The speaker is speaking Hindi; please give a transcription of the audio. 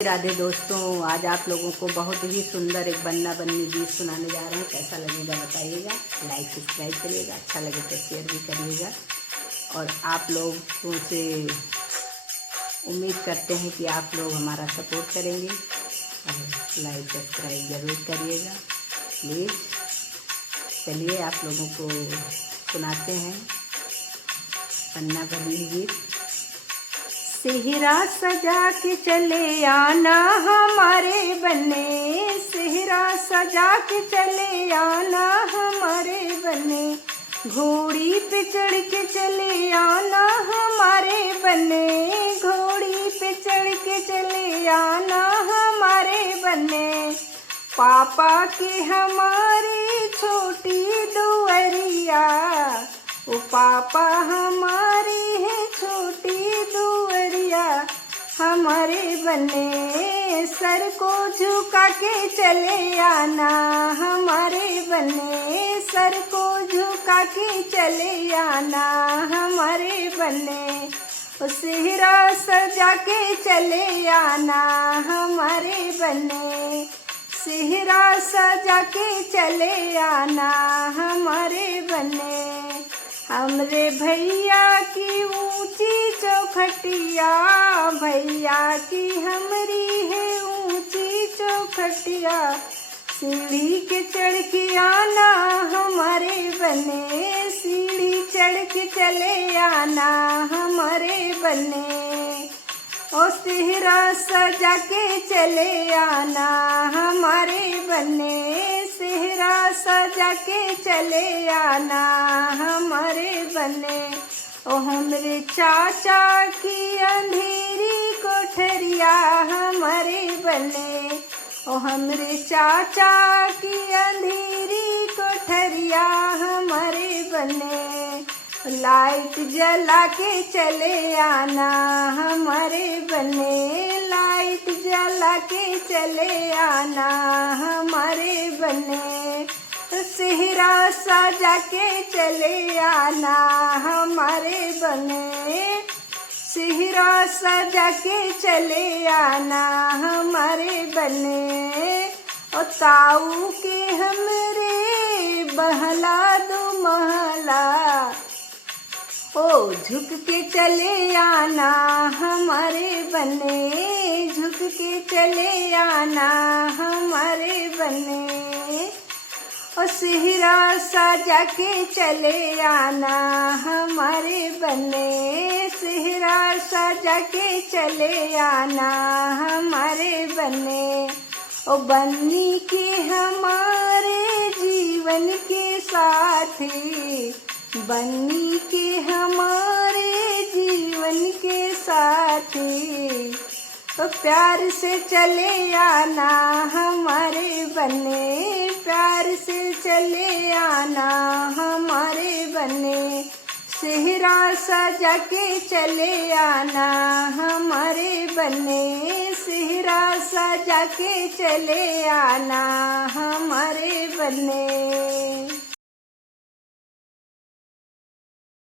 राधे दोस्तों, आज आप लोगों को बहुत ही सुंदर एक बन्ना बन्नी गीत सुनाने जा रहे हैं। कैसा लगेगा बताइएगा। लाइक सब्सक्राइब करिएगा, अच्छा लगे तो शेयर भी करिएगा। और आप लोगों से उम्मीद करते हैं कि आप लोग हमारा सपोर्ट करेंगे और लाइक सब्सक्राइब ज़रूर करिएगा प्लीज़। चलिए आप लोगों को सुनाते हैं बन्ना बन्नी गीत। सेहरा सजा के चले आना हमारे बन्ने, सेहरा सजा के चले आना हमारे बन्ने, घोड़ी पे चढ़ के चले आना हमारे बन्ने, घोड़ी पे चढ़ के चले आना हमारे बन्ने। पापा के हमारी छोटी दुअरिया, ओ पापा हमारी है छोटी दुअरिया, हमारे बन्ने सर को झुका के चले आना, हमारे बन्ने सर को झुका के चले आना, हमारे बन्ने सेहरा सजा के चले आना, हमारे बन्ने सेहरा सजा के चले आना, हमारे बन्ने। हमरे भैया की ऊंची चौखटिया, भैया की हमरी है ऊंची चौखटिया, सीढ़ी के चढ़ के आना हमारे बन्ने, सीढ़ी चढ़ के चले आना हमारे बन्ने। ओ सेहरा सजा के चले आना हमारे बन्ने, सेहरा सजा के चले आना हमारे बन्ने। ओ हमरे चाचा की अंधेरी कोठरिया, हमारे बन्ने, ओ हमरे चाचा की अंधेरी कोठरिया, हमारे बन्ने। लाइट जला के चले आना हमारे बन्ने, लाइट जला के चले आना हमारे बन्ने। सेहरा सजा के चले आना हमारे बन्ने, सेहरा सजा के चले आना हमारे बन्ने। ओ ताऊ के हमरे बहला दो महला, ओ झुक के चले आना हमारे बन्ने, झुक के चले आना हमारे बन्ने। ओ सेहरा सजा के चले आना हमारे बन्ने, सेहरा सजा के चले आना हमारे बन्ने। ओ बन्नी के हमारे जीवन के साथी, बन्नी के हमारे जीवन के साथी, तो प्यार से चले आना हमारे बन्ने, प्यार से चले आना हमारे बन्ने। सेहरा सजा के चले आना हमारे बन्ने, सेहरा सजा के चले आना हमारे बन्ने।